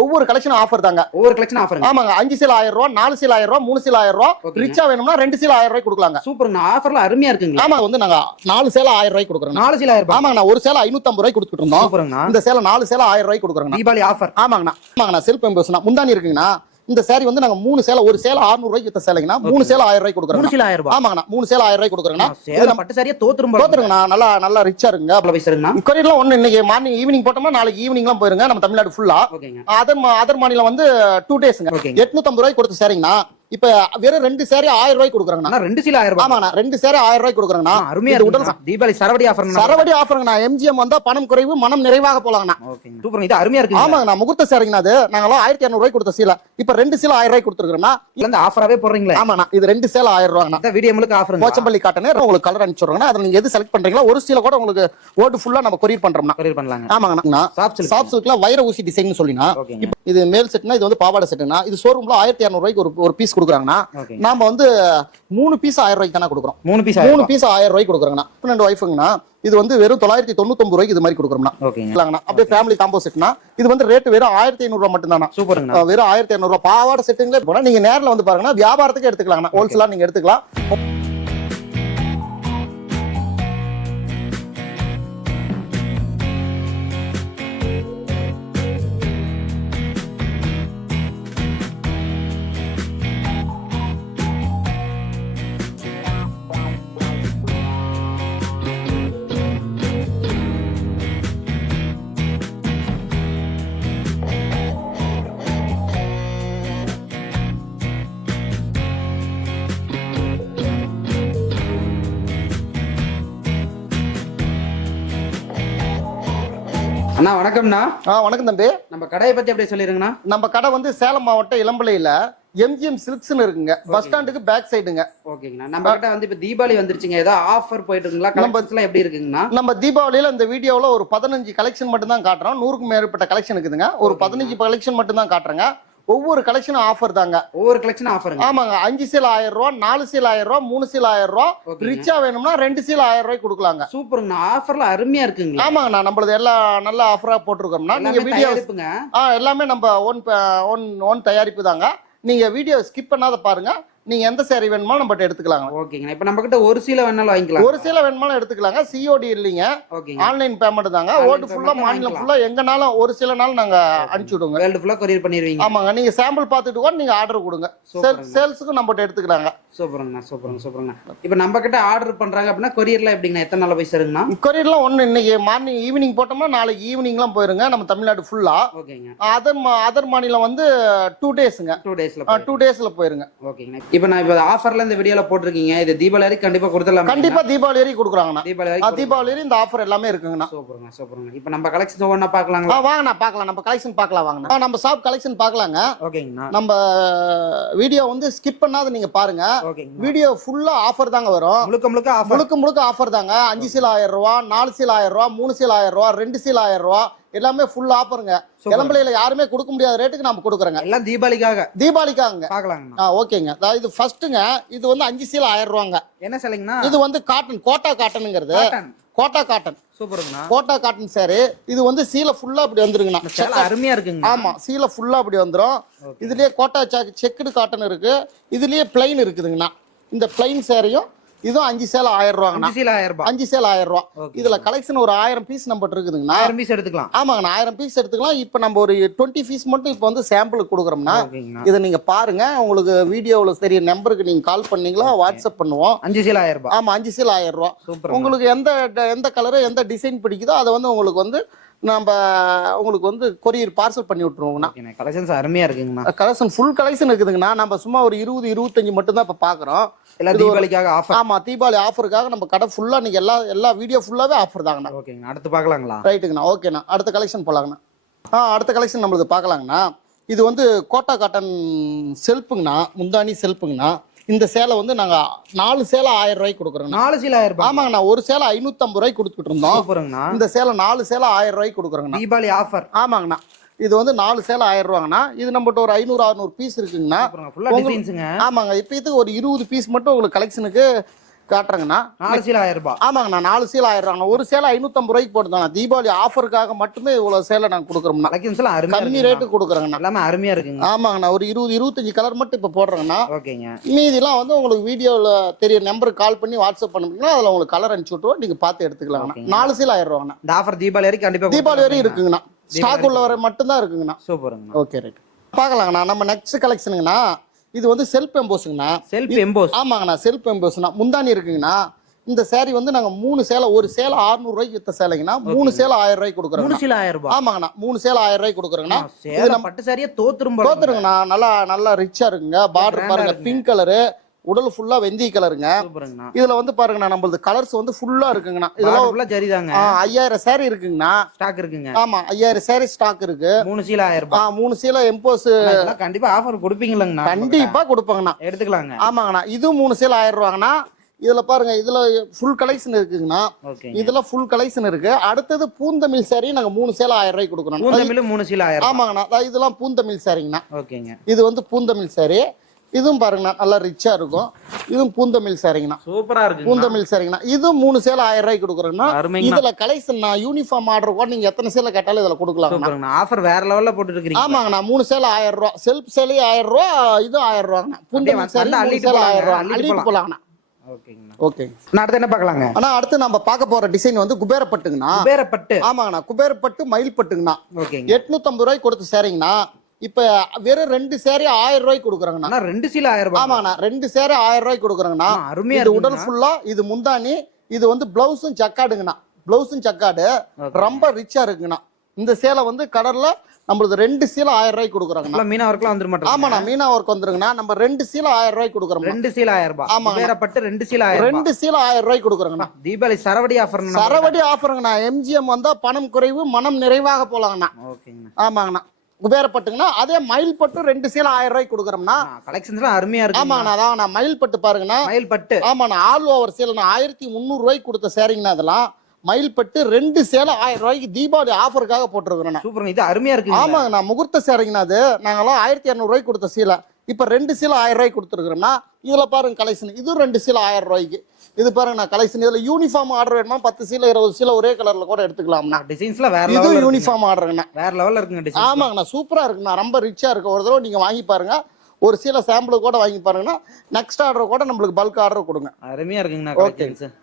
ஒவ்வொரு collection offer தாங்க. ஒவ்வொரு கலெக்ஷன் ஆஃபர். ஆமாங்க. 5 சேல் 1000 ரூபாய், 4 சேல் 1000 ரூபாய், 3 சேல் 1000 ரூபாய். ரிச்சா வேணும்னா 2 சேல் 1000 ரூபாய் கொடுக்கலாங்க. சூப்பர்ங்க. ஆஃபர்ல அருமையா இருக்குங்க. ஆமா, வந்து நாங்க 4 சேல் 1000 ரூபாய் கொடுக்குறோம். 4 சேல் 1000 ரூபாய். ஆமாங்க. நான் ஒரு சேல் 550 ரூபாய் கொடுத்துட்டு இருந்தோம். சூப்பர்ங்க. இந்த சேல 4 சேல் 1000 ரூபாய் கொடுக்குறோம். தீபாவளி ஆஃபர். ஆமாங்கண்ணா. ஆமாங்கண்ணா. செல்ஃப் எம்போஸ்னா முந்தானி இருக்குங்கண்ணா. இந்த சாரி வந்து நாங்க 3 சேல, ஒரு சேல 600 ரூபாய்க்கு வித்த சேலைங்கண்ணா. 3 சேல 1000 ரூபாய் கொடுக்குறோம். 3 சேல் 1000 ரூபாய். ஆமாங்கண்ணா. 3 சேல 1000 ரூபாய் கொடுக்குறோம்னா. சேல பட்டு சாரியா தோத்துருங்கண்ணா. நல்லா நல்லா ரிச்சா இருக்குங்க. அவ்வளவு பைசா கொரியர்லாம் ஒண்ணு இன்னைக்கு மார்னிங் ஈவினிங் போட்டோம்னா நாளைக்கு ஈவினிங்லாம் போயிருங்க நம்ம தமிழ்நாடு ஃபுல்லா. அதர் மாநிலம் வந்து 2 டேஸ்ங்க. 850 ரூபாய் கொடுத்து சாரிங்கண்ணா. இப்ப வெறும் 2 சேரி 1000 ரூபாய் கொடுக்குறாங்கண்ணா. 2 சேல் 1000 ரூபாய். ஆமாண்ணா. 2 சேரி 1000 ரூபாய் கொடுக்குறாங்கண்ணா. அருமையா இருக்கு. தீபாவளி சரவடி ஆஃபர்ங்க. சரவடி ஆஃபர்ங்கண்ணா. எம்ஜிஎம் வந்தா பணம் குறைவு மனம் நிறைவாக போலாங்கண்ணா. ஓகேங்க. சூப்பர். இது அருமையா இருக்கு. ஆமாங்கண்ணா. முகூர்த்த சாரிங்கண்ணா. அது நாங்கலாம் 1200 ரூபாய் கொடுத்த சீலை இப்ப 2 சீலை 1000 ரூபாய் கொடுத்துருக்கோம்னா. இல்ல இந்த ஆஃபராவே போடுறீங்களா? ஆமாண்ணா. இது 2 சேலை 1000 ரூபாங்கண்ணா. இந்த வீடியோ முழுக்க ஆஃபர். போச்சம்பள்ளி காட்டன் உங்களுக்கு கலர் அனுப்பிச்சுடுறோம்னா அதுல நீங்க எது செலக்ட் பண்றீங்களோ ஒரு சீலை கூட உங்களுக்கு ஓடு ஃபுல்லா நம்ம கொரியர் பண்றோம்னா. கொரியர் பண்ணலாங்க. ஆமாங்கண்ணா. சாஃப்ட் சில்க்ல வைர ஊசி டிசைன் சொல்லினா. இது மேல் செட்னா இது வந்து பாவாடை செட்னா. இது ஷோரூம்ல 1200 ரூபாய்க்கு ஒரு பீஸ் கொடுக்குறாங்கண்ணா. நாம வந்து 3 பீஸ் 1000 ரூபாய்க்கு தான கொடுக்குறோம். 3 பீஸ் 1000 ரூபாய்க்கு கொடுக்குறாங்கண்ணா. 2 வைஃப்ங்கண்ணா. இது வந்து வெறும் 999 ரூபாய்க்கு இது மாதிரி கொடுக்குறோம்னா. ஓகேங்கண்ணா. அப்படியே ஃபேமிலி காம்போ செட்னா இது வந்து ரேட் வெறும் 1500 ரூபாய் மட்டும் தானா. சூப்பர்ங்க. வெறும் 1500 ரூபாய் பாவாடை செட்டுங்களே போனா நீங்க நேர்ல வந்து பாருங்கன்னா வியாபாரத்துக்கு எடுத்துக்கலாங்கண்ணா. ஹோல்சேலா நீங்க எடுத்துக்கலாம். அண்ணா வணக்கம்ண்ணா. வணக்கம் தம்பி. நம்ம கடையை பத்தி அப்படியே சொல்லிருங்கண்ணா. நம்ம கடை வந்து சேலம் மாவட்டம் இளம்பிள்ளையில எம்ஜிஎம் சில்க்ஸ்னு இருக்குங்க. பஸ் ஸ்டாண்டுக்கு பேக் சைடுங்க. ஓகேங்கண்ணா. நம்ம கிட்ட வந்து இப்ப தீபாவளி வந்துருச்சுங்க. ஏதாவது ஆஃபர் போயிட்டு இருக்குங்களா? கலெக்ஷன்ஸ்லாம் எப்படி இருக்குங்கண்ணா? நம்ம தீபாவளியில இந்த வீடியோல ஒரு 15 கலெக்ஷன் மட்டும் தான் காட்டுறோம். 100க்கும் மேற்பட்ட கலெக்ஷன் இருக்குதுங்க. ஒரு 15 கலெக்ஷன் மட்டும் தான் காட்டுறேங்க. ஒவ்வொரு கலெக்ஷனும் ஆஃபர் தாங்க. ஒவ்வொரு கலெக்ஷன் ஆஃபர். ஆமாங்க. 5 சேல் 1000 ரூபாய், 4 சேல் 1000 ரூபாய், 3 சேல் 1000 ரூபாய். ரிச்சா வேணும்னா 2 சேல் 1000 ரூபாய் கொடுக்கலாங்க. சூப்பர்ங்க. ஆஃபர்ல அருமையா இருக்குங்க. ஆமாங்கண்ணா. நம்மளது எல்லாம் நல்ல ஆஃபரா போட்டுருக்கோம்னா நீங்க வீடியோ எல்லாமே நம்ம ஓன் தயாரிப்பு தாங்க. நீங்க வீடியோ ஸ்கிப் பண்ணாத பாருங்க. நீங்க எந்த சேரி வேணுமோ நம்ம எடுத்துக்கலாங்க. ஓகேங்க. இப்ப நம்ம கிட்ட ஒரு சீலை வேணாலும் வாங்கிக்கலாம். ஒரு சீலை வேணுமாலும் எடுத்துக்கலாங்க. சிஓடி இல்லைங்க. ஆன்லைன் பேமெண்ட் தாங்க. ஓடு ஃபுல்லா மாநிலம் ஃபுல்லா எங்கனாலும் ஒரு சீலைனாலும் நாங்க அனுப்பிச்சு விடுவோங்க. வேர்ல்ட் ஃபுல்லா கொரியர் பண்ணிடுவீங்க. ஆமாங்க. நீங்க சாம்பிள் பார்த்துட்டு கூட நீங்க ஆர்டர் கொடுங்க. சேல்ஸுக்கு நம்ம எடுத்துக்கலாங்க. சூப்பருங்கண்ணா. சூப்பருங்க. இப்ப நம்ம கிட்ட ஆர்டர் பண்றாங்க அப்படின்னா கொரியர்ல எப்படிங்கண்ணா? எத்தனை நாள் போய் சேருங்கண்ணா? கொரியர்லாம் ஒண்ணு இன்னைக்கு மார்னிங் ஈவினிங் போட்டோம்னா நாளைக்கு ஈவினிங்லாம் போயிருங்க நம்ம தமிழ்நாடு ஃபுல்லா. ஓகேங்க. அதர் மாநிலம் வந்து 2 டேஸ்ங்க. 2 டேஸ்ல போயிருங்க. ஓகேங்க. இப்ப நான் இப்ப ஆஃபர்ல இந்த வீடியோல போட்டிருக்கீங்க. இது தீபாவளி வரைக்கும் கண்டிப்பா கொடுத்துடலாம். கண்டிப்பா தீபாவளி வரைக்கும் கொடுக்குறாங்கண்ணா. தீபாவளி வரைக்கும் இந்த ஆஃபர் எல்லாமே இருக்குங்கண்ணா. சூப்பருங்க. இப்ப நம்ம கலெக்ஷன் ஒவ்வொன்றா பார்க்கலாங்களா? வாங்கண்ணா பார்க்கலாம். நம்ம கலெக்ஷன் பார்க்கலாம் வாங்கண்ணா. நம்ம ஷாப் கலெக்ஷன் பார்க்கலாங்க. ஓகேங்கண்ணா. நம்ம வீடியோ வந்து ஸ்கிப் பண்ணாத நீங்க பாருங்க. வீடியோ ஃபுல்லா ஆஃபர் தாங்க வரும். முழுக்க ஆஃபர் தாங்க. 5 சேல் 1000 ரூபாய், 4 சேல் 1000 ரூபாய், 3 சேல் 1000 ரூபாய், 2 சேல் 1000 ரூபாய் எல்லாமே ஃபுல் ஆஃபருங்க. இளம்பிள்ளையில யாருமே கொடுக்க முடியாத ரேட்டுக்கு நம்ம கொடுக்குறோங்க. எல்லாம் தீபாவளிக்காக பார்க்கலாங்க. ஓகேங்க. இது ஃபர்ஸ்ட்டுங்க. இது வந்து 5 சேல் 1000 ரூபாங்க. என்ன சேலைங்கண்ணா? இது வந்து காட்டன், கோட்டா காட்டனுங்கிறது. கோட்டா காட்டன். சூப்பருங்கண்ணா. கோட்டா காட்டன் சாரி. இது வந்து சீலை ஃபுல்லா அப்படி வந்துருங்கண்ணா. அருமையா இருக்குங்க. ஆமா. சீலை ஃபுல்லா அப்படி வந்துரும். இதுலயே கோட்டா செக்குடு காட்டன் இருக்கு. இதுலயே பிளைன் இருக்குதுங்கண்ணா. இந்த பிளைன் சாரியும் இதுவும் 5 சேல் 1000 ரூபாங்கண்ணா. 5 சேல் 1000 ரூபாய். இதுல கலெக்ஷன் ஒரு 1000 பீஸ் நம்ம இருக்குதுங்கண்ணா. 1000 பீஸ் எடுத்துக்கலாம். ஆமாங்கண்ணா. 1000 பீஸ் எடுத்துக்கலாம். இப்ப நம்ம ஒரு 20 பீஸ் மட்டும் இப்ப வந்து சாம்பிளுக்கு கொடுக்குறோம்னா இதை நீங்க பாருங்க. உங்களுக்கு வீடியோவில் தெரிய நம்பருக்கு நீங்க கால் பண்ணீங்களா வாட்ஸ்அப் பண்ணுவோம். 5 சேல் 1000 ரூபாய். ஆமா. 5 சேல் 1000 ரூபாய். உங்களுக்கு எந்த கலரு எந்த டிசைன் பிடிக்குதோ அதை வந்து உங்களுக்கு வந்து நம்ம உங்களுக்கு வந்து கொரியர் பார்சல் பண்ணி விட்டுருவோங்கண்ணா. கலெக்ஷன்ஸ் அருமையா இருக்குங்கண்ணா. கலெக்ஷன் ஃபுல் கலெக்ஷன் இருக்குதுங்கண்ணா. நம்ம சும்மா ஒரு 20-25 மட்டும் தான் இப்ப பாக்குறோம். தீபாவளிக்காக ஆஃபர். ஆமா. தீபாவளி ஆஃபருக்காக நம்ம கடை ஃபுல்லா நீங்க எல்லா வீடியோ ஃபுல்லாவே ஆஃபர் தாங்கண்ணா. ஓகேங்கண்ணா. அடுத்து பார்க்கலாங்களா? ரைட்டுங்கண்ணா. ஓகேண்ணா. அடுத்த கலெக்ஷன் போலாங்கண்ணா. அடுத்த கலெக்ஷன் நம்மளுக்கு பார்க்கலாங்கண்ணா. இது வந்து கோட்டா காட்டன் செல்ஃபுங்கண்ணா. முந்தானி செல்ஃபுங்கண்ணா. இந்த சேலை வந்து நாங்க 4 சேலை 1000 ரூபாய்க்கு கொடுக்குறோம். 4 சேலை 1000 ரூபாய். ஆமாங்கண்ணா. ஒரு சேலை 550 ரூபாய்க்கு கொடுத்துட்டு இருந்தோம். இந்த சேலை 4 சேலை 1000 ரூபாய்க்கு கொடுக்குறோங்கண்ணா. தீபாவளி ஆஃபர். ஆமாங்கண்ணா. இது வந்து 4 சேலை 1000 ரூபாங்கண்ணா. இது நம்மகிட்ட ஒரு 500-600 பீஸ் இருக்குங்கண்ணா. ஆமாங்க. இப்போ இது ஒரு 20 பீஸ் மட்டும் உங்களுக்கு கலெக்ஷனுக்கு காட்டுறேங்கண்ணா. 4 சீலை 1000 ரூபாய். ஆமாங்கண்ணா 4 சேலை 1000 ரூபாங்க. ஒரு சேலை 550 ரூபாய்க்கு போட்டுதாங்க. தீபாவளி ஆஃபருக்காக மட்டுமே இவ்வளவு சேலை நாங்க கொடுக்குறோம்னா. கலெக்ஷன்ஸ் எல்லாம் அருமையா கம்மி ரேட்டு கொடுக்குறோங்கண்ணா. எல்லாமே அருமையா இருக்குங்க. ஆமாங்கண்ணா ஒரு 20-25 கலர் மட்டும் இப்ப போடுறேங்கண்ணா. ஓகேங்க. மீதிலாம் வந்து உங்களுக்கு வீடியோல தெரிய நம்பருக்கு கால் பண்ணி வாட்ஸ்அப் பண்ணுவீங்கன்னா அதுல உங்களுக்கு கலர் அனுப்பிச்சு விட்டுருவோம். நீங்க பார்த்து எடுத்துக்கலாங்கண்ணா. 4 சேலை 1000 ரூபாங்கண்ணா. இந்த ஆஃபர் தீபாவளி வரைக்கும் கண்டிப்பா தீபாவளி வரைக்கும் இருக்குங்கண்ணா. ஸ்டாக் உள்ள வரை மட்டும் தான் இருக்குங்கண்ணா. சூப்பருங்க. Okay right. பார்க்கலாங்கண்ணா. நம்ம நெக்ஸ்ட் கலெக்ஷனுங்கண்ணா. இது வந்து செல்ஃப் எம்போஸ்ங்கண்ணா. Self emboss. ஆமாங்கண்ணா செல்ஃப் எம்போஸ்னா முந்தானி இருக்குங்கண்ணா. இந்த saree வந்து நாங்க 3 சேலை, ஒரு சேலை 600 ரூபாய்க்கு வித்த சேலைங்கண்ணா. 3 சேலை 1000 ரூபாய்க்கு கொடுக்குறோம். 3 சீலை 1000 ரூபாய். ஆமாங்கண்ணா 3 சேலை 1000 ரூபாய்க்கு கொடுக்குறோங்கண்ணா. இது நம்ம பட்டு சாரியே தோத்துருங்கண்ணா. நல்லா ரிச்சா இருக்குங்க. பார்டர் பாருங்க பிங்க் கலரு, உடல் ஃபுல்லா வெந்தய கலருங்க. சூப்பருங்கண்ணா. இதுல வந்து பாருங்கண்ணா நம்மளது கலர்ஸ் வந்து ஃபுல்லா இருக்குங்கண்ணா. இதெல்லாம் ஃபுல்லா ஜரிதாங்க. 5000 saree இருக்குங்கண்ணா. ஸ்டாக் இருக்குங்க. ஆமா 5000 saree ஸ்டாக் இருக்கு. 3 சீலை 1000 ரூபாய். 3 சேலை எம்போஸ் கண்டிப்பா ஆஃபர் கொடுப்பீங்களாங்கண்ணா? கண்டிப்பா கொடுப்பாங்கண்ணா. எடுத்துக்கலாங்க. ஆமாங்கண்ணா இது 3 சேலை 1000 ரூபாங்கண்ணா. இதுல பாருங்க இதுல ஃபுல் கலெக்ஷன் இருக்குங்கண்ணா. இதுல ஃபுல் கலெக்ஷன் இருக்கு. அடுத்தது பூந்தமிழ் saree நாங்க 3 சேலை 1000 ரூபாய்க்கு கொடுக்குறோம். பூந்தமிழ் 3 சீலை 1000. ஆமாங்கண்ணா இதெல்லாம் பூந்தமிழ் சாரிங்கண்ணா. ஓகேங்க. இது வந்து பூந்தமிழ் saree. இதுவும் பாருங்கண்ணா நல்லா ரிச்சா இருக்கும். இதுவும் பூந்தமிழ் சாரிங்கண்ணா. சூப்பரா இருக்கு. பூந்தமிழ் சாரிங்கண்ணா. இது 3 சேலை 1000 ரூபாய்க்கு கொடுக்குறோம்னா. இதுல கலெக்ஷன் யூனிஃபார்ம் ஆர்டர் கூட நீங்க எத்தனை சேலை கேட்டாலும் இதுல கொடுக்கலாம். ஆஃபர் வேற லெவல்ல போட்டு இருக்கீங்க. ஆமாங்கண்ணா 3 சேலை 1000 ரூபாய். செல்ஃப் சேலை 1000 ரூபாய். இது 1000 ரூபாங்கண்ணா. பூந்தமிழ் சாரி 3 சேலை 1000 ரூபாய். அள்ளிட்டு போலாங்கண்ணா. ஓகேங்கண்ணா. ஓகே. அடுத்து என்ன பார்க்கலாங்க? ஆனா அடுத்து நம்ம பார்க்க போற டிசைன் வந்து குபேரப்பட்டுங்கண்ணா. குபேரப்பட்டு. ஆமாங்கண்ணா குபேரப்பட்டு மயில் பட்டுங்கண்ணா. ஓகேங்க. 850 ரூபாய்க்கு கொடுத்த சாரிங்கண்ணா. இப்ப வெறும் 2 சேரி 1000 ரூபாய்க்கு கொடுக்குறாங்கண்ணா. 2 சீலை 1000 ரூபாய். ஆமாண்ணா 2 சேரி 1000 ரூபாய்க்கு கொடுக்குறாங்கண்ணா. இது உடல் ஃபுல்லா, இது முந்தானி, இது வந்து பிளவுஸும் ஜக்காடுங்கண்ணா. பிளவுஸும் ஜக்காடு ரொம்ப ரிச்சா இருக்குங்கண்ணா. இந்த சேலை வந்து கடல்ல நம்மளுக்கு 2 சீலை 1000 ரூபாய்க்கு கொடுக்குறாங்கண்ணா. மீனா ஒர்க்லாம் வந்துட மாட்டோம். ஆமாண்ணா மீனா ஒர்க் வந்துருங்கண்ணா. நம்ம 2 சீலை 1000 ரூபாய்க்கு கொடுக்குறோம். 2 சீலை 1000 ரூபாய். குபேரப்பட்டு 2 சீலை 1000 ரூபாய். 2 சீலை 1000 ரூபாய்க்கு கொடுக்குறாங்கண்ணா. தீபாவளி சரவடி ஆஃபர். சரவடி ஆஃபருங்கண்ணா. எம்ஜிஎம் வந்தா பணம் குறைவு மனம் நிறைவாக போலாங்கண்ணா. ஓகேங்கண்ணா. ஆமாங்கண்ணா குபேரப்பட்டுங்கண்ணா. அதே மயில் பட்டு 2 சேலை 1000 ரூபாய்க்கு கொடுக்குறோம்னா. கலெக்ஷன்ஸ்லாம் அருமையா இருக்கு. ஆமாண்ணா அதான் மயில் பட்டு பாருங்கண்ணா. மயில் பட்டு. ஆமாண்ணா ஆல் ஓவர் சேலைண்ணா. 1300 ரூபாய்க்கு கொடுத்த சேரிங்கண்ணா. அதெல்லாம் மயில் பட்டு 2 சேலை 1000 ரூபாய்க்கு தீபாவளி ஆஃபருக்காக போட்டுருக்கோண்ணா. சூப்பர். இது அருமையா இருக்கு. ஆமாங்கண்ணா முகூர்த்த சேரிங்கண்ணா. அது நாங்கெல்லாம் 1200 ரூபாய்க்கு கொடுத்த சீலை இப்ப 2 சீலை 1000 ரூபாய்க்கு கொடுத்துருக்கோம்னா. இதுல பாருங்க கலெக்ஷன். இது 2 சீலை 1000 ரூபாய்க்கு. இது பாருங்கண்ணா கலெக்ஷன். இதுல யூனிஃபார்ம் ஆர்டர் வேணுமா 10 சீலை 20 சீலை ஒரே கலர்ல கூட எடுத்துக்கலாம்ண்ணா. டிசைன்ஸ்ல வேற லெவல்ல. இது யூனிஃபார்ம் ஆர்டருங்கண்ணா. வேற லெவல்ல இருக்குங்க டிசைன். ஆமாங்கண்ணா சூப்பரா இருக்குண்ணா. ரொம்ப ரிச்சா இருக்கு. ஒரு தடவை நீங்க வாங்கி பாருங்க. ஒரு சீலை சாம்பிள் கூட வாங்கி பாருங்கன்னா நெக்ஸ்ட் ஆர்டர் கூட நம்மளுக்கு பல்க் ஆர்டர் கொடுங்க. அருமையா இருக்குங்கண்ணா கலெக்ஷன்ஸ்.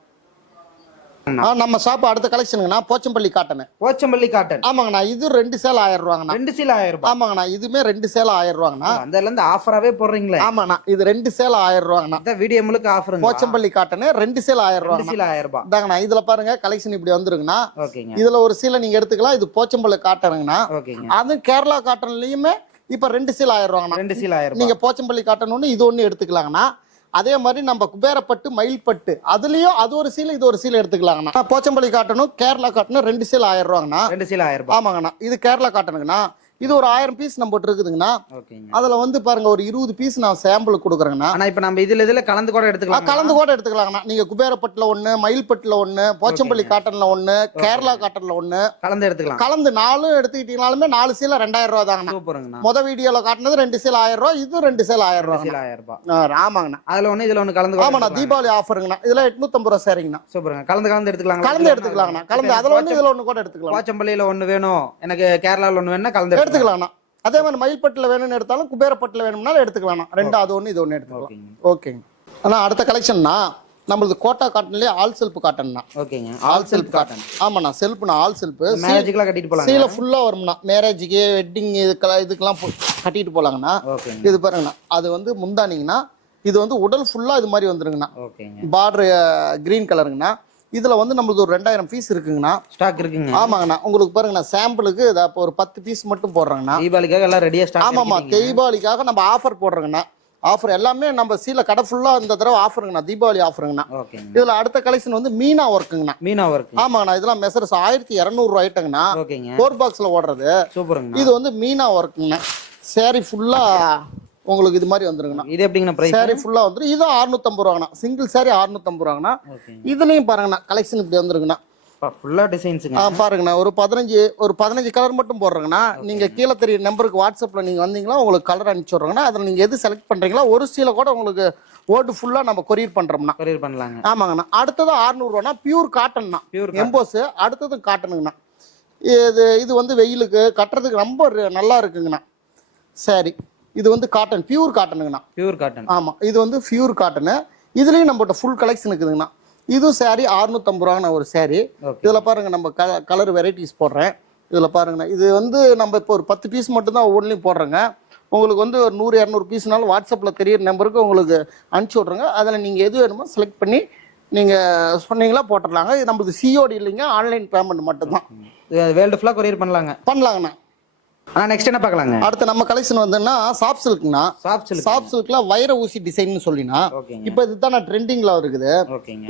நம்ம ஷாப் அடுத்த கலெக்ஷனுங்கண்ணா போச்சம்பள்ளி காட்டன். போச்சம்பள்ளி காட்டன். ஆமாங்கண்ணா இது 2 சேலை 1000 ரூபாங்கண்ணா. 2 சேலை 1000 ரூபாய். ஆமாங்கண்ணா இதுமே 2 சேலை 1000 ரூபாங்கண்ணா. அதல இருந்து ஆஃபராவே போடுறீங்களே. ஆமாண்ணா இது 2 சேலை 1000 ரூபாங்கண்ணா. இந்த வீடியோ முழுக்க ஆஃபர். போச்சம்பள்ளி காட்டன் 2 சேலை 1000 ரூபாய். 2 சேலை 1000 ரூபாய். இதாங்கண்ணா இதுல பாருங்க கலெக்ஷன் இப்படி வந்துருங்கண்ணா. ஓகேங்க. இதுல ஒரு சீலை நீங்க எடுத்துக்கலாம். இது போச்சம்பள்ளி காட்டனுங்கண்ணா. ஓகேங்க. அது கேரளா காட்டன்லயுமே இப்ப 2 சீலை 1000 ரூபாங்கண்ணா. 2 சீலை 1000 ரூபாய். நீங்க போச்சம்பள்ளி காட்டன் ஒண்ணு இது ஒண்ணு எடுத்துக்கலாங்கண்ணா. அதே மாதிரி நம்ம குபேரப்பட்டு மயில் பட்டு அதுலயும் அது ஒரு சீலை இது ஒரு சீலை எடுத்துக்கலாங்கண்ணா. போச்சம்பள்ளி காட்டனும் கேரளா காட்டனும் 2 சீலை 1000 ரூபாங்கண்ணா. 2 சீலை 1000 ரூபாய். ஆமாங்கண்ணா இது கேரளா காட்டனுங்கண்ணா. இது ஒரு 1000 பீஸ் நம்ம இருக்குதுங்கண்ணா. அதுல வந்து பாருங்க ஒரு 20 பீஸ் நான் சாம்பிள் கொடுக்குறேங்கண்ணா. ஆனா இப்ப நம்ம இதுல கலந்து கூட எடுத்துக்கலாம். கலந்து கூட எடுத்துக்கலாங்கண்ணா. நீங்க குபேரப்பட்டுல ஒண்ணு, மயில் பட்டுல ஒண்ணு, போச்சம்பள்ளி காட்டன்ல ஒண்ணு, கேரளா காட்டன்ல ஒண்ணு கலந்து எடுத்துக்கலாம். கலந்து 4 எடுத்துக்கிட்டீங்கனாலுமே 4 சீலை 2000 ரூபாய் தாங்கண்ணா. சூப்பருங்கண்ணா. முத வீடியோல காட்டினது 2 சீலை 1000 ரூபாய். இது 2 சீலை 1000 ரூபாய். 1000 ரூபாய். ஆமாங்கண்ணா. அதுல ஒண்ணு இதுல ஒண்ணு கலந்து. ஆமாண்ணா தீபாவளி ஆஃபருங்கண்ணா. இதுல 850 ரூபாய் சாரிங்கண்ணா. சூப்பருங்க. கலந்து எடுத்துக்கலாம். கலந்து எடுத்துக்கலாங்கண்ணா. கலந்து அதுல ஒண்ணு இதுல ஒண்ணு கூட எடுத்துக்கலாம். போச்சம்பள்ளியில ஒண்ணு வேணும் எனக்கு கேரளால ஒண்ணு வேணும்னா கலந்து எடுத்துக்கலாம்ண்ணா. அதே மாதிரி மயில்பட்டுல வேணும்னு எடுத்தாலும் குபேரப்பட்டுல வேணும்னாலும் எடுத்துக்கலாம். 2 அது ஒண்ணு இது ஒண்ணு எடுத்துக்கலாம். ஓகேங்க. ஆனா அடுத்த கலெக்ஷன்னா நம்மளுக்கு கோட்டா காட்டன்லயே ஆல் செல்ஃப் காட்டன்னா. ஓகேங்க. All self cotton. ஆமாண்ணா செல்ஃப்னா ஆல் செல்ஃப். மேரேஜ்க்குலாம் கட்டிட்டு போலாம். சீலை ஃபுல்லா வரும்ண்ணா. மேரேஜுக்கு வெட்டிங் இதுக்கெல்லாம் கட்டிட்டு போலாங்கண்ணா. இது பாருங்கண்ணா அது வந்து முந்தானிங்கண்ணா. இது வந்து உடல் ஃபுல்லா இது மாதிரி வந்துருங்கண்ணா. பார்டர் கிரீன் கலருங்கண்ணா. இதுல வந்து நம்மளுக்கு ஒரு 2000 பீஸ் இருக்குங்கண்ணா. ஸ்டாக் இருக்குங்க. ஆமாங்கண்ணா உங்களுக்கு பாருங்கண்ணா சாம்பிளுக்கு அப்போ ஒரு 10 பீஸ் மட்டும் போடுறாங்கண்ணா. தீபாவளிக்காக எல்லாம் ரெடியா ஸ்டாக். ஆமாமா தீபாவளிக்காக நம்ம ஆஃபர் போடுறோங்கண்ணா. ஆஃபர் எல்லாமே நம்ம சீலை கடை ஃபுல்லா இந்த தடவை ஆஃபருங்கண்ணா. தீபாவளி ஆஃபருங்கண்ணா. இதுல அடுத்த கலெக்ஷன் வந்து மீனா ஒர்க்குங்கண்ணா. மீனா ஒர்க். ஆமாங்கண்ணா இதெல்லாம் மெசர்ஸ் 1200 ரூபாய் ஐட்டங்கண்ணா. 4 பாக்ஸ்ல ஓடுறது. சூப்பருங்க. இது வந்து மீனா ஒர்க்குங்கண்ணா. சாரி ஃபுல்லா உங்களுக்கு இது மாதிரி வந்துருங்கண்ணா. இது எப்படிங்கண்ணா பிரைஸ்? சாரி ஃபுல்லா வந்துரும். இது 650 ரூபாங்கண்ணா. Single sorry 650 ரூபாங்கண்ணா. இதுலயும் பாருங்கண்ணா கலெக்ஷன் இப்படி வந்துருங்கண்ணா. ஃபுல்லா டிசைன்ஸுங்க. பாருங்கண்ணா ஒரு 15 கலர் மட்டும் போடுறேங்கண்ணா. நீங்க கீழே தெரிய நம்பருக்கு வாட்ஸ்அப்ல நீங்க வந்தீங்களா உங்களுக்கு கலர் அனுப்பிச்சு விட்றோங்கண்ணா. அதில் நீங்க எது செலக்ட் பண்றீங்களா ஒரு சீலை கூட உங்களுக்கு ஓட்டு ஃபுல்லா நம்ம கொரியர் பண்றோம்னா. கொரியர் பண்ணலாங்க. ஆமாங்கண்ணா. அடுத்தது 600 ரூபாண்ணா. பியூர் காட்டன்ண்ணா. Pure emboss. அடுத்தது காட்டனுங்கண்ணா. இது வந்து வெயிலுக்கு கட்டுறதுக்கு ரொம்ப நல்லா இருக்குங்கண்ணா. சரி, இது வந்து காட்டன், பியூர் காட்டனுங்கண்ணா. Pure cotton. ஆமா, இது வந்து பியூர் காட்டனு. இதுலயும் நம்மகிட்ட ஃபுல் கலெக்ஷன் இருக்குதுங்கண்ணா. இது சாரி 650 ரூபாங்கண்ணா ஒரு சாரி. இதுல பாருங்க நம்ம கலர் வெரைட்டிஸ் போடுறேன். இதுல பாருங்கண்ணா, இது வந்து நம்ம இப்போ ஒரு 10 பீஸ் மட்டும் தான் ஒவ்வொன்றையும் போடுறேங்க. உங்களுக்கு வந்து ஒரு 100-200 பீஸ்னாலும் வாட்ஸ்அப்பில் தெரியற நம்பருக்கு உங்களுக்கு அனுப்பிச்சி விட்ருங்க. அதில் நீங்கள் எது வேணுமோ செலக்ட் பண்ணி நீங்கள் சொன்னீங்களா போட்டுடலாங்க. இது நம்மளுக்கு சிஓடி இல்லைங்க, ஆன்லைன் பேமெண்ட் மட்டும்தான். வேர்ல்டு ஃபுல்லாக கொரியர் பண்ணலாங்கண்ணா. நெக்ஸ்ட் என்ன பார்க்கலாங்க? அடுத்து நம்ம கலெக்ஷன் வந்துன்னா சாஃப்ட் சில்க்னா. சாஃப்ட் சில்க்ல வைர ஊசி டிசைன் சொல்லினா இப்போ இதுதான் ட்ரெண்டிங்ல இருக்குது.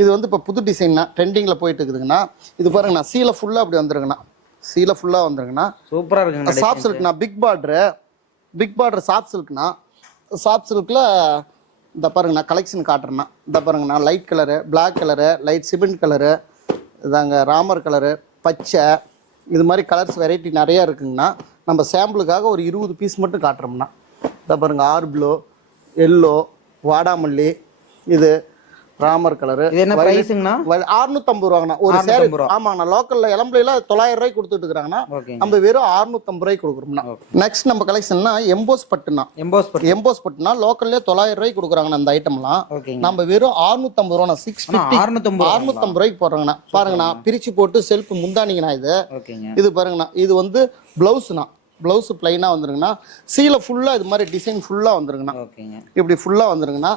இது வந்து இப்போ புது டிசைன்னா ட்ரெண்டிங்ல போயிட்டு இருக்குதுங்கண்ணா. இது பாருங்கண்ணா, சீலை ஃபுல்லா அப்படி வந்துருங்கண்ணா. சீலை ஃபுல்லா வந்துருங்கண்ணா. சூப்பரா இருக்குங்க. சாஃப்ட் சில்க்னா பிக் பார்டர் சாஃப்ட் சில்க்னா. சாஃப்ட் சில்க்ல இந்த பாருங்கண்ணா கலெக்ஷன் காட்டுறேன்னா. இந்த பாருங்கண்ணா, light colour, black colour, light cement colour, இதாங்க ராமர் கலரு, பச்சை, இது மாதிரி கலர்ஸ் வெரைட்டி நிறைய இருக்குங்கண்ணா. நம்ம சாம்பிளுக்காக ஒரு 20 பீஸ் மட்டும் காட்டுறோம்னா. இதை பாருங்க, ஆர்ப்ளோ, எல்லோ, வாடாமல்லி, இது ராமர் கலரு. இது என்ன பிரைஸ்ங்கண்ணா? 650 ரூபாங்கண்ணா ஒரு சேரி. ஆமாங்கண்ணா, லோக்கல்ல இளம்பிள்ளையில 900 ரூபாய்க்கு கொடுத்துட்டு இருக்காங்கண்ணா. நம்ம வெறும் 650 ரூபாய்க்கு கொடுக்குறோம்னா. நெக்ஸ்ட் நம்ம கலெக்ஷன்னா எம்போஸ் பட்டுனா. எம்போஸ் பட்டுனா லோக்கல்ல 900 ரூபாய்க்கு கொடுக்குறாங்கண்ணா. அந்த ஐட்டம்லாம் நம்ம வெறும் 650 ரூபா 650 ரூபாய்க்கு போடுறாங்கண்ணா. பாருங்கண்ணா, பிரிச்சு போட்டு செல்ஃப் முந்தானிங்கண்ணா. இது பாருங்கண்ணா, இது வந்து பிளவுஸ்ண்ணா. பிளவுஸ் பிளைனா வந்துருங்கண்ணா. சீலை ஃபுல்லா இது மாதிரி டிசைன் ஃபுல்லா வந்துருங்கண்ணா. இப்படி ஃபுல்லா வந்துருங்கண்ணா.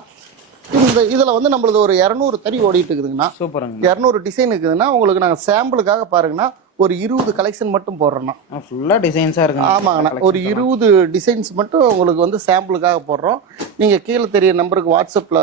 இதுல வந்து நம்மளது ஒரு 200 தறி ஓடிட்டு இருக்குதுங்கண்ணா. சூப்பருங்க. 200 டிசைன் இருக்குதுன்னா உங்களுக்கு நாங்க சாம்பிளுக்காக பாருங்கன்னா ஒரு 20 கலெக்ஷன் மட்டும் போடுறோம்னா. ஃபுல்லா டிசைன்ஸா இருக்கு. ஆமாங்கண்ணா, ஒரு 20 டிசைன்ஸ் மட்டும் உங்களுக்கு வந்து சாம்பிளுக்காக போடுறோம். நீங்க கீழே தெரிய நம்பருக்கு வாட்ஸ்அப்ல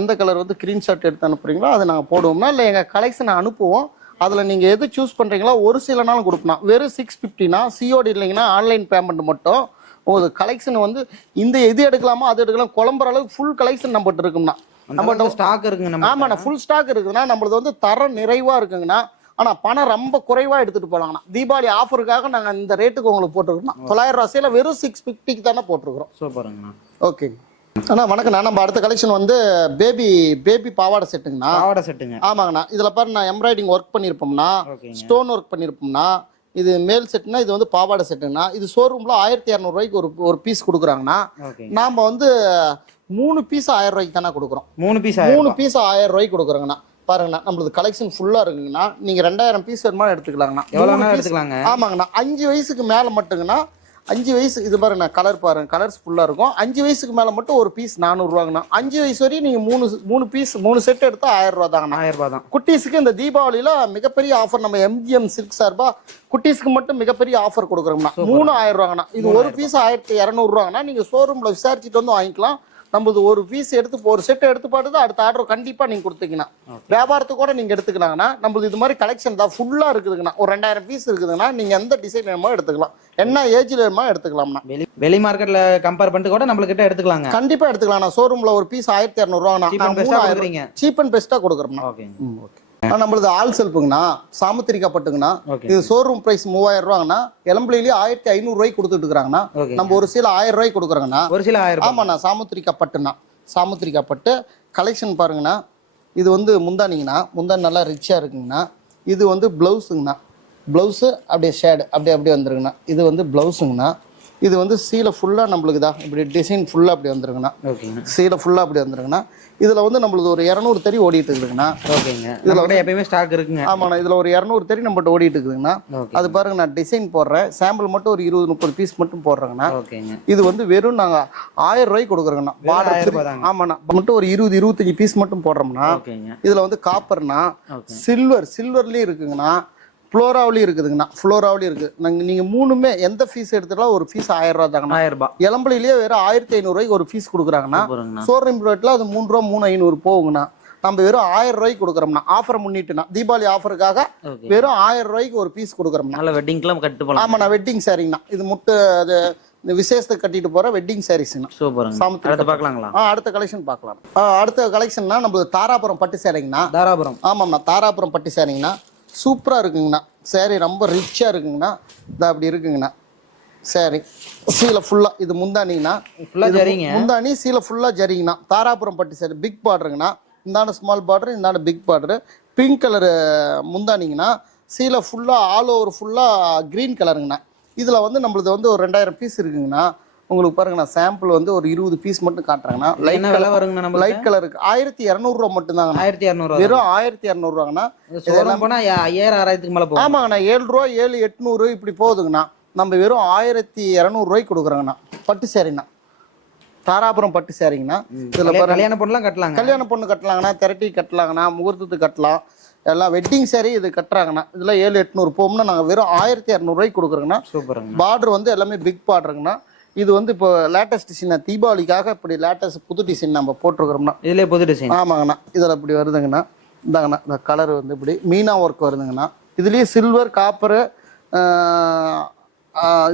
எந்த கலர் வந்து ஸ்கிரீன்ஷாட் எடுத்து அனுப்புறீங்களோ அதை நாங்கள் போடுவோம்னா, இல்லை எங்க கலெக்ஷனை அனுப்புவோம். அதில் நீங்கள் எது சூஸ் பண்ணுறீங்களோ ஒரு சில நாள் கொடுப்போம். வெறும் 650னா சிஓடி இல்லைங்கன்னா ஆன்லைன் பேமெண்ட் மட்டும். உங்களுக்கு கலெக்ஷன் வந்து இந்த எது எடுக்கலாமோ அது எடுக்கலாம். குழம்புற அளவுக்கு ஃபுல் கலெக்ஷன் நம்மகிட்ட இருக்குங்கண்ணா. நம்மகிட்ட ஸ்டாக் இருக்குங்க. ஆமாண்ணா, ஃபுல் ஸ்டாக் இருக்குதுன்னா நம்மளது வந்து தரம் நிறைவா இருக்குங்கண்ணா. ஆனால் பணம் ரொம்ப குறைவாக எடுத்துகிட்டு போகலாங்கண்ணா. தீபாவளி ஆஃபருக்காக நாங்கள் இந்த ரேட்டுக்கு உங்களுக்கு போட்டுருக்கோம். 900 ரூபா சேல வெறும் 650க்கு தானே போட்டிருக்கிறோம். சூப்பருங்கண்ணா. ஓகே அண்ணா, வணக்கண்ணா. நம்ம அடுத்த கலெக்ஷன் வந்து பேபி பாவாடை செட்டுங்கண்ணா. பாவாடை செட்டுங்க. ஆமாங்கண்ணா. இதில் பாரு நான் எம்ப்ராய்டிங் ஒர்க் பண்ணியிருப்போம்னா, ஸ்டோன் ஒர்க் பண்ணியிருப்போம்னா. இது மேல் செட்டுனா, இது வந்து பாவாடை செட்டுங்கண்ணா. இது ஷோரூம்ல 1200 ரூபாய்க்கு ஒரு பீஸ் கொடுக்குறாங்கண்ணா. நாம வந்து 3 பீஸ் 1000 ரூபாய்க்கு தானே கொடுக்குறோம். 3 பீஸ் 1000 ரூபாய்க்கு கொடுக்குறோங்கண்ணா. பாருங்கண்ணா, நம்மளுக்கு கலெக்ஷன் ஃபுல்லா இருக்குங்கண்ணா. நீங்க 2000 பீஸ் வேணுமா எடுத்துக்கலாங்கண்ணா. எவ்வளவு எடுத்துக்கலாங்க? ஆமாங்கண்ணா, 5 வயசுக்கு மேல மட்டுங்கண்ணா. 5 வயசு இது பாருங்க, கலர் பாருங்க, கலர்ஸ் ஃபுல்லா இருக்கும். 5 வயசுக்கு மேல மட்டும் ஒரு பீஸ் 400 ரூபாங்கண்ணா. 5 வயசு வரையும் நீங்க 3 பீஸ் 3 செட் எடுத்தா 1000 ரூபா தாங்கண்ணா. 1000 ரூபா தான். குட்டீஸுக்கு இந்த தீபாவளியில மிகப்பெரிய ஆஃபர் நம்ம MGM சில்க் சார்பா குட்டீஸ்க்கு மட்டும் மிகப்பெரிய ஆஃபர் கொடுக்குறோம்னா. 3 1000 ரூபாங்கண்ணா. இது ஒரு பீஸ் 1200 ரூபாங்கண்ணா. நீங்க ஷோரூம்ல விசாரிச்சுட்டு வந்து வாங்கிக்கலாம். நம்மளது ஒரு பீஸ் எடுத்து ஒரு செட் எடுத்து பாட்டு அடுத்த ஆர்டர் கண்டிப்பா நீங்க கொடுத்தீங்கன்னா வியாபாரத்துக்கு கூட நீங்க எடுத்துக்கலாங்கண்ணா. நம்மளுக்கு இது மாதிரி கலெக்ஷன் தான் ஃபுல்லா இருக்குதுங்கண்ணா. ஒரு 2000 பீஸ் இருக்குதுங்கன்னா நீங்க எந்த டிசைன் வேணுமோ எடுத்துக்கலாம், என்ன ஏஜ்ல வேணுமோ எடுத்துக்கலாம்ண்ணா. வெளி மார்க்கெட்ல கம்பேர் பண்ணிட்டு கூட நம்மளுக்கு கிட்ட எடுத்துக்கலாங்க. கண்டிப்பா எடுத்துக்கலாம். ஷோரூம்ல ஒரு பீஸ் 1200 ரூபாங்கண்ணா. சீப் அண்ட் பெஸ்டா கொடுக்குறோம்ண்ணா. ஓகே. நம்மளது ஆல் செல்ஃபுங்கண்ணா. சாமுத்திரிக்கா பட்டுங்கண்ணா. இது ஷோரூம் பிரைஸ் 3000 ரூபாங்கண்ணா. இளம்பிள்ளையிலேயே 1500 ரூபாய்க்கு கொடுத்துட்டு இருக்காங்கண்ணா. நம்ம ஒரு சீல 1000 ரூபாய்க்கு கொடுக்குறாங்கண்ணா. ஒரு சீல 1000. ஆமாண்ணா, சாமுத்திரிக்கா பட்டுண்ணா. சாமுத்திரிக்கா பட்டு கலெக்ஷன் பாருங்கண்ணா. இது வந்து முந்தானிங்கண்ணா. முந்தானி நல்லா ரிச்சா இருக்குங்கண்ணா. இது வந்து பிளவுஸுங்கண்ணா. பிளவுஸு அப்படியே ஷேடு அப்படியே வந்துருங்கண்ணா. இது வந்து பிளவுஸுங்கண்ணா. இது வந்து சீலை ஃபுல்லா நம்மளுக்கு தான் இப்படி டிசைன் ஃபுல்லா அப்படி வந்துருங்கண்ணா. சீலை ஃபுல்லா அப்படி வந்துருங்கண்ணா. இதுல வந்து நம்மளுக்கு ஒரு 200 தறி ஓடிட்டு இருக்குதுங்கண்ணா. இதுல வந்து எப்பயுமே ஸ்டாக் இருக்குங்க. ஆமாண்ணா, இதுல ஒரு 200 தறி நம்மகிட்ட ஓடிட்டு இருக்குதுங்கண்ணா. அது பாருங்க, நான் டிசைன் போடுறேன். சாம்பிள் மட்டும் ஒரு 20-30 பீஸ் மட்டும் போடுறேங்கண்ணா. இது வந்து வெறும் நாங்க 1000 ரூபாய்க்கு கொடுக்குறோங்கண்ணா. ஆமாண்ணா, மட்டும் ஒரு 20-25 பீஸ் மட்டும் போடுறோம்னா. இதுல வந்து காப்பர்னா, சில்வர்லயும் இருக்குங்கண்ணா. ஃப்ளோராவிலையும் இருக்குதுங்கண்ணா. ஃப்ளோராவிலையும் இருக்கு. நீங்க 3மே எந்த ஃபீஸ் எடுத்துக்கலாம் ஒரு ஃபீஸ் 1000 ரூபா தாங்கண்ணா. 1000 ரூபாய். இளம்பிள்ளையிலேயே வெறும் 1500 ரூபாய்க்கு ஒரு ஃபீஸ் கொடுக்குறாங்கண்ணா. ஷோரூம் ரேட்ல அது 3 ரூபா 3500 போகுங்கண்ணா. நம்ம வெறும் 1000 ரூபாய்க்கு கொடுக்குறோம்னா. ஆஃபர் முன்னிட்டுனா தீபாவளி ஆஃபருக்காக வெறும் 1000 ரூபாய்க்கு ஒரு பீஸ் கொடுக்குறோம்னா. நல்ல வெட்டிங்லாம் கட்டு போலாம். ஆமாண்ணா, வெட்டிங் சாரிங்கண்ணா. இது முட்டை அது இந்த விசேஷத்துக்கு கட்டிட்டு போற வெட்டிங் சாரீஸ்ண்ணா. அடுத்த பார்க்கலாங்களா? அடுத்த கலெக்ஷன் பார்க்கலாம். அடுத்த கலெக்ஷன்னா நம்ம தாராபுரம் பட்டு சேரிங்கண்ணா. தாராபுரம். ஆமாம்ண்ணா, தாராபுரம் பட்டு சேரிங்கண்ணா. சூப்பரா இருக்குங்கண்ணா. saree ரொம்ப ரிச்சா இருக்குங்கண்ணா. இது அப்படி இருக்குங்கண்ணா. saree சீலை ஃபுல்லா இது முந்தானிங்கண்ணா. ஃபுல்லா ஜரிங்க. முந்தானி சீலை ஃபுல்லா ஜரிங்கண்ணா. தாராபுரம் பட்டு saree பிக் பார்டருங்கண்ணா. இந்தாண்ட ஸ்மால் பார்டர், இந்தாண்ட பிக் பார்டரு. பிங்க் கலரு முந்தானிங்கண்ணா. சீலை ஃபுல்லா ஆல் ஓவர் ஃபுல்லா கிரீன் கலருங்கண்ணா. இதுல வந்து நம்மளுது வந்து ஒரு 2000 பீஸ் இருக்குங்கண்ணா. உங்களுக்கு பாருங்கண்ணா சாம்பிள் வந்து ஒரு 20 பீஸ் மட்டும் காட்டுறாங்கண்ணா. Light colour வருங்கண்ணா. நம்ம லைட் கலருக்கு 1200 ரூபா மட்டும் தாங்கண்ணா. 1200 வெறும் 1200 ரூபாங்கண்ணா. இதெல்லாம் போனா 5000 6000க்கு மேல போகும். ஆமாங்கண்ணா. 7 ரூபா 700 இப்படி போகுதுங்கண்ணா. நம்ம வெறும் 1200 ரூபாய்க்கு கொடுக்குறோங்கண்ணா. பட்டு சேரீண்ணா. தாராபுரம் பட்டு சேரீங்கண்ணா. இதுல கல்யாண பொண்ணுலாம் கட்டலாங்க. கல்யாண பொண்ணு கட்டலாங்கண்ணா. திரட்டி கட்டலாங்கண்ணா. முகூர்த்தத்துக்கு கட்டலாம். எல்லாம் வெட்டிங் saree இது கட்டுறாங்கண்ணா. இதுல 700-800 போகும்னா நாங்க வெறும் 1200 ரூபாய்க்கு கொடுக்குறோங்கண்ணா. சூப்பருங்க. பார்டர் வந்து எல்லாமே பிக் பார்டருங்கண்ணா. இது வந்து இப்போ லேட்டஸ்ட் டிசைன் தீபாவளிக்காக இப்படி லேட்டஸ்ட் புது டிசைன் நம்ம போட்டிருக்கிறோம்னா. இதுல புது டிசைன். ஆமாங்கண்ணா. இதில் இப்படி வருதுங்கண்ணா. இந்தாங்கண்ணா இந்த கலர் வந்து இப்படி மீனா ஒர்க் வருதுங்கண்ணா. இதுலேயே சில்வர் காப்பரு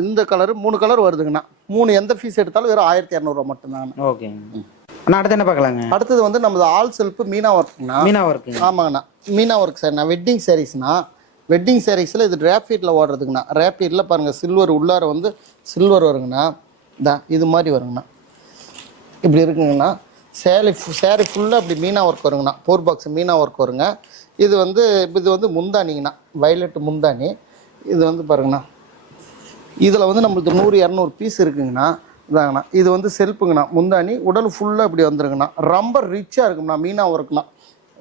இந்த கலரு 3 கலர் வருதுங்கண்ணா. 3 எந்த ஃபீஸ் எடுத்தாலும் வெறும் 1200 ரூபா மட்டும்தாங்கண்ணா. ஓகேங்க. அண்ணா அடுத்து என்ன பார்க்கலாங்க? அடுத்தது வந்து நமது ஆல் செல்ஃப் மீனா ஒர்க்குங்கண்ணா. மீனா ஒர்க். ஆமாங்கண்ணா. மீனா ஒர்க் சார் நான் வெட்டிங் சாரீஸ்னா வெட்டிங் சாரீஸில் இது ரேப்பீட்டில் ஓடுறதுங்கண்ணா. ரேப்பீட்டில் பாருங்கள் சில்வர் உள்ளார வந்து சில்வர் வருங்கண்ணா. இது மாதிரி வருங்கண்ணா. இப்படி இருக்குங்கண்ணா. சேரீ ஃபுல்லாக இப்படி மீனா ஒர்க் வருங்கண்ணா. 4 பாக்ஸ் மீனா ஒர்க் வருங்க. இது வந்து முந்தானிங்கண்ணா. வயலட் முந்தானி. இது வந்து பாருங்கண்ணா. இதில் வந்து நம்மளுக்கு 100-200 பீஸ் இருக்குங்கண்ணா. இதாங்கண்ணா. இது வந்து செல்ஃபுங்கண்ணா. முந்தானி உடல் ஃபுல்லாக இப்படி வந்துருங்கண்ணா. ரொம்ப ரிச்சாக இருக்குங்கண்ணா. மீனா ஒர்க்குண்ணா.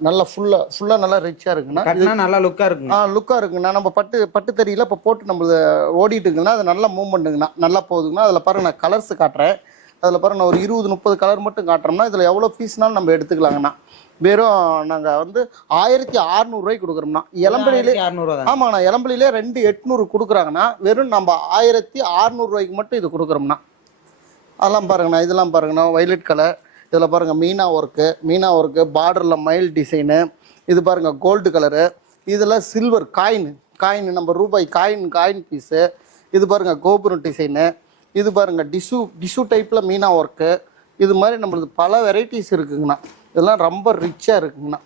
நல்லா ஃபுல்லாக நல்லா ரிச்சாக இருக்குங்கண்ணா. நல்லா லுக்காக இருக்குங்க. லுக்காக இருக்குங்கண்ணா. நம்ம பட்டு தறியில் இப்போ போட்டு நம்மளது ஓடிட்டு இருக்குங்கண்ணா. அது நல்லா மூவ்மெண்ட்டுங்கண்ணா. நல்லா போகுதுங்கண்ணா. அதில் பாருங்க நான் கலர்ஸ் காட்டுறேன். அதில் பாருங்க நான் ஒரு 20-30 கலர் மட்டும் காட்டுறோம்னா இதில் எவ்வளோ பீஸ்னாலும் நம்ம எடுத்துக்கலாங்கண்ணா. வெறும் நாங்கள் வந்து 1600 ரூபாய்க்கு கொடுக்குறோம்னா. இளம்பலியிலே ஆமாங்கண்ணா. இளம்பலியிலே 2800 கொடுக்குறாங்கண்ணா. வெறும் நம்ம 1600 ரூபாய்க்கு மட்டும் இது கொடுக்குறோம்னா. அதெல்லாம் பாருங்கண்ணா. இதெல்லாம் பாருங்கண்ணா. Violet colour. இதில் பாருங்கள் மீனா ஒர்க்கு பார்டரில் மைல் டிசைனு. இது பாருங்கள் கோல்டு கலரு. இதில் சில்வர் காயின் நம்ம ரூபாய் காயின் பீஸு. இது பாருங்கள் கோபுரம் டிசைனு. இது பாருங்கள் டிஷ்யூ டைப்பில் மீனா ஒர்க்கு. இது மாதிரி நம்மளுக்கு பல வெரைட்டிஸ் இருக்குங்கண்ணா. இதெல்லாம் ரொம்ப ரிச்சாக இருக்குங்கண்ணா.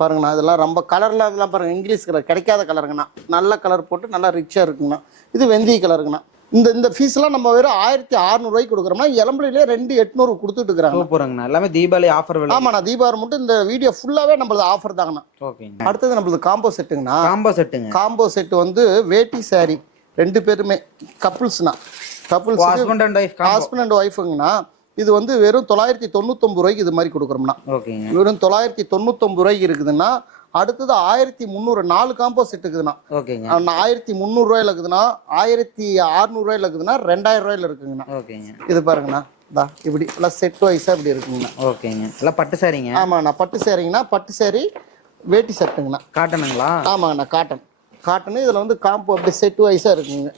பாருங்கண்ணா. இதெல்லாம் ரொம்ப கலர்லாம் இதெல்லாம் பாருங்கள் இங்கிலீஷ் கலர் கிடைக்காத கலருங்கண்ணா. நல்ல கலர் போட்டு நல்லா ரிச்சாக இருக்குங்கண்ணா. இது வெந்தய கலருங்கண்ணா. இந்த ஃபீஸ்லாம் நம்ம வெறும் 1600 ரூபாய்க்கு கொடுக்குறோம்னா இளம்பலிலே 2800 கொடுத்துட்டு இருக்கிறாங்க. சூப்பருங்கண்ணா. எல்லாமே தீபாவளி ஆஃபர். ஆமாண்ணா. தீபாவளி மட்டும் இந்த வீடியோ ஃபுல்லாவே நம்மளது ஆஃபர் தாங்கண்ணா. ஓகேங்க. அடுத்தது நம்மளது காம்போ செட்டுங்கண்ணா. காம்போ செட்டு வந்து வேட்டி saree 2 பேருமே கப்புள்ஸ்னா. Husband and ஒய்ஃபுங்கண்ணா. இது வந்து வெறும் 999 ரூபாய்க்கு இது மாதிரி கொடுக்குறோம்னா. ஓகேங்க. வெறும் 999 ரூபாய்க்கு இருக்குதுன்னா அடுத்தது 1300 4 காம்போ செட் இருக்குதுண்ணா. ஓகேங்க. 1300 ரூபாயில இருக்குதுன்னா 1600 ரூபாயில இருக்குதுன்னா 2000 ரூபாயில இருக்குங்கண்ணா. ஓகேங்க. இது பாருங்கண்ணா. இப்படி எல்லாம் செட் வைஸா இப்படி இருக்குங்கண்ணா. ஓகேங்க. எல்லாம் பட்டு சாரிங்க. ஆமாண்ணா. பட்டு சாரிங்கண்ணா. பட்டு சாரி வேட்டி செட்டுங்கண்ணா. காட்டனுங்களா? ஆமாங்கண்ணா. காட்டனு. இதில் வந்து காம்போ அப்படி செட் வைஸாக இருக்குங்க.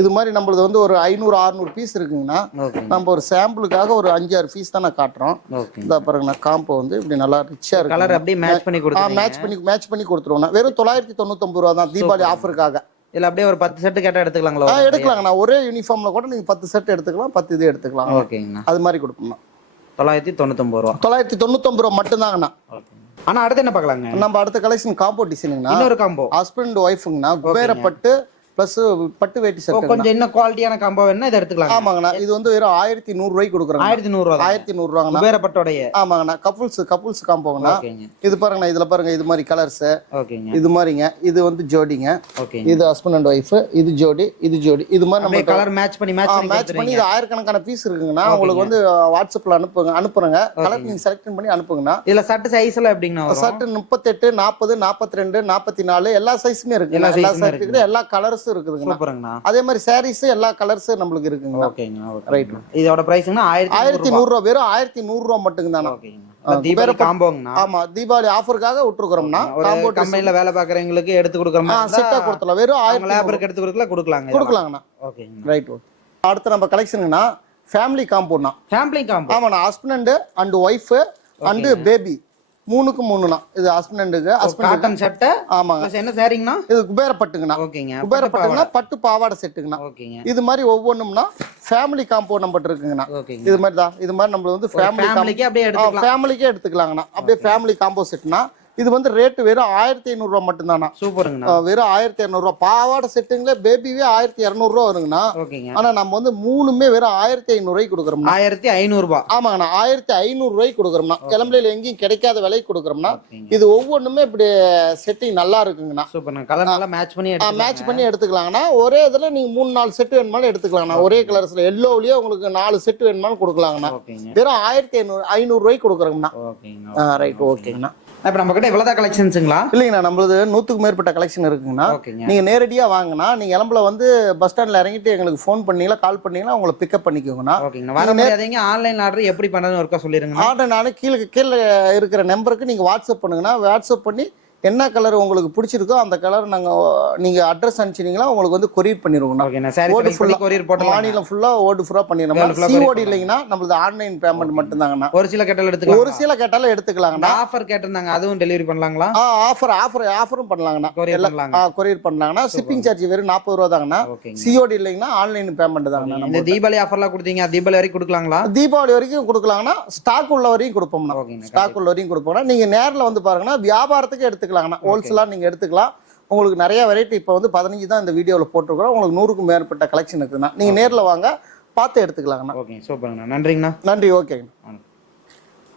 இது மாதிரி நம்மளது வந்து ஒரு 500-600 பீஸ் இருக்குங்கண்ணா. நம்ம ஒரு சாம்பிளுக்காக ஒரு 5-6 பீஸ் தான் நான் காட்டுறோம். இந்த பாருங்கண்ணா. காம்போ வந்து இப்படி நல்லா ரிச்சா இருக்கு. கலர் அப்படியே மேட்ச் பண்ணி கொடுத்துருவோம். வெறும் 999 ரூபா தான் தீபாவளி ஆஃபருக்காக. இல்ல அப்படியே ஒரு 10 செட் கேட்டா எடுத்துக்கலாங்களா? எடுக்கலாங்கண்ணா. ஒரே யூனிஃபார்ம்ல கூட நீங்க 10 செட் எடுத்துக்கலாம். 10 இது எடுத்துக்கலாம். ஓகேங்கண்ணா. அது மாதிரி கொடுப்போம்ண்ணா. 999 ரூபா. 999 ரூபா மட்டும்தாங்கண்ணா. ஆனா அடுத்து என்ன பார்க்கலாங்க? நம்ம அடுத்த கலெக்ஷன் காம்போ டிசைனுங்கண்ணா. இன்னொரு காம்போ ஹஸ்பண்ட் ஒய்ஃபுங்கண்ணா. குபேரப்பட்டு பிளஸ் பட்டு வேட்டி செட். கொஞ்சம் என்ன குவாலிட்டியான காம்போ வேணா இத எடுத்துக்கலாம். ஆமாங்கண்ணா. இது வந்து வெறும் 1100 ரூபாய்க்கு கொடுக்குறாங்க. 1100 ரூபாய். 1100 ரூபாங்கண்ணா. குபேரப்பட்டோடைய. ஆமாங்கண்ணா. கப்புள்ஸ் காம்போங்கண்ணா. இது பாருங்கண்ணா. இதுல பாருங்க இது மாதிரி கலர்ஸ். ஓகேங்க. இது மாதிரிங்க. இது வந்து ஜோடிங்க. ஓகே. இது ஹஸ்பண்ட் அண்ட் ஒய்ஃப். இது ஜோடி. இது மாதிரி நம்ம கலர் மேட்ச் பண்ணி இது ஆயிரக்கணக்கான பீஸ் இருக்குங்கண்ணா. உங்களுக்கு வந்து வாட்ஸ்அப்ல அனுப்புறங்க. கலர் நீங்க செலக்ட் பண்ணி அனுப்புங்கண்ணா. இதுல சட்டை சைஸ் எல்லாம் எப்படிங்கண்ணா வரும்? சட்டை 38, 40, 42, 44 எல்லா சைஸுமே இருக்கு. எல்லா சைஸ்ல எல்லா கலர்ஸும் இருக்குதுங்க. சூப்பருங்கண்ணா. அதே மாதிரி சாரீஸ் எல்லா கலர்ஸ் நமக்கு இருக்குங்க. ஓகேங்க. ரைட். இதோட பிரைஸ்னா 1100 ரூபாய். வெறும் 1100 ரூபாய் மட்டும் தானா. ஓகேங்க. தீபாவளி காம்போங்கண்ணா. ஆமா. தீபாவளி ஆஃபருக்காக விட்டுருக்கோம்னா காம்போ கம்பெனில வேலை பாக்குறவங்களுக்கு எடுத்து கொடுக்கறோம். செட்டா கொடுத்தலாம். வெறும் 1000 லேபருக்கு எடுத்து கொடுக்கலாங்கண்ணா. ஓகேங்க. ரைட். அடுத்து நம்ம கலெக்ஷனுங்கண்ணா ஃபேமிலி காம்போண்ணா. Family combo. ஆமாண்ணா. Husband and wife and baby 3க்கு 3ண்ணா. இது ஹஸ்பண்டுக்கு காட்டன் சட்டை. ஆமாங்க. என்ன சாரிங்கண்ணா? இது குபேரப்பட்டுங்கண்ணா. ஓகேங்க. குபேரப்பட்டுனா பட்டு பாவாடை செட்டுங்கண்ணா. ஓகேங்க. இது மாதிரி ஒவ்வொன்றும்னா ஃபேமிலி காம்போ நம்பர் இருக்குங்கண்ணா. ஓகேங்க. இது மாதிரி தான். இது மாதிரி நம்ம வந்து ஃபேமிலிக்கே அப்படியே எடுத்துக்கலாம். ஃபேமிலிக்கே எடுத்துக்கலாங்கண்ணா. அப்படியே ஃபேமிலி காம்போ செட்னா இது வந்து ரேட்டு வெறும் 1500 ரூபா மட்டும்தானா. சூப்பருங்கண்ணா. வெறும் 1500 ரூபா. பாவாடை செட்டுங்களே பேபிவே 1200 ரூபா வருங்கண்ணா. ஓகேங்க. ஆனா நம்ம வந்து மூணுமே வெறும் 1500 ரூபாய்க்கு கொடுக்குறோம்னா. 1500 ரூபாய். ஆமாங்கண்ணா, 1500 ரூபாய்க்கு கொடுக்குறோம்னா. கிளம்பலையில எங்கேயும் கிடைக்காத விலைக்கு கொடுக்குறோம்னா. இது ஒவ்வொன்றுமே இப்படி செட்டிங் நல்லா இருக்குங்கண்ணா. சூப்பர்ண்ணா. கலர் நல்லா மேட்ச் பண்ணி எடுத்துக்கலாங்கண்ணா. ஒரே இதுல நீங்க 3-4 செட் வேணுமாலும் எடுத்துக்கலாங்கண்ணா. ஒரே கலர்ஸ்ல எல்லோலயே உங்களுக்கு 4 செட் வேணுமாலும் கொடுக்கலாங்கண்ணா. வெறும் 1500 ரூபாய்க்கு கொடுக்குறோங்கண்ணா. ரைட், ஓகேங்கண்ணா. இப்ப நம்ம கிட்ட இவ்வளவுதான் கலெக்ஷன்ஸுங்களா? இல்லைங்கண்ணா, நம்மளது 100க்கு மேற்பட்ட கலெக்ஷன் இருக்குங்கண்ணா. நீங்க நேரடியா வாங்கினா நீங்க இளம்புல வந்து பஸ் ஸ்டாண்ட்ல இறங்கிட்டு எங்களுக்கு ஃபோன் பண்ணீங்களா கால் பண்ணீங்களா உங்களை பிக்கப் பண்ணிக்கோங்கண்ணா. ஆன்லைன் ஆர்டர் எப்படி பண்றதுன்னு ஒருக்கா சொல்லிருங்க. ஆர்டர் நானு கீழே இருக்கிற நம்பருக்கு நீங்க வாட்ஸ்அப் பண்ணுங்கண்ணா. வாட்ஸ்அப் பண்ணி என்ன கலர் உங்களுக்கு பிடிச்சிருக்கோ அந்த கலர் நீங்க அட்ரஸ் அனுப்பிச்சீங்களா உங்களுக்கு வந்து கொரியர் பண்ணிடுவோம். மாநிலம் ஃபுல்லா ஓடு ஃபுல்லா பண்ணிடுறோம். சிஓடி இல்லைங்கன்னா நம்மளது ஆன்லைன் பேமெண்ட் மட்டும் தாங்கண்ணா. ஒரு சில கேட்டாலும் எடுத்துக்கலாங்கண்ணா. ஆஃபர் கேட்டிருந்தாங்க, அதுவும் டெலிவரி பண்ணலாங்களா? ஆஃபரும் பண்ணலாங்கண்ணா. கொரியர் பண்ணலாங்கண்ணா. ஷிப்பிங் சார்ஜ் வெறும் 40 ரூபா தாங்கண்ணா. சிஓடி இல்லைங்கன்னா ஆன்லைன் பேமெண்ட் தாங்கண்ணா. இந்த தீபாவளி ஆஃபர்லாம் கொடுத்தீங்க, தீபாவளி வரைக்கும் கொடுக்கலாங்களா? தீபாவளி வரைக்கும் கொடுக்கலாங்கண்ணா. ஸ்டாக் உள்ள வரையும் கொடுப்போம்னா. ஸ்டாக் உள்ள வரையும் கொடுப்போம்னா நீங்க நேரில் வந்து பாருங்கன்னா வியாபாரத்துக்கு எடுத்துக்கலாங்கண்ணா. ஹோல்சேலா நீங்க எடுத்துக்கலாம். உங்களுக்கு நிறைய வெரைட்டி இப்போ வந்து 15 தான் இந்த வீடியோவில் போட்டிருக்கிறோம். உங்களுக்கு 100க்கும் மேற்பட்ட கலெக்ஷன் இருக்குதுண்ணா. நீங்க நேரில் வாங்க, பார்த்து எடுத்துக்கலாங்கண்ணா. ஓகே, சூப்பர்ங்கண்ணா. நன்றிங்கண்ணா. நன்றி, ஓகேங்கண்ணா.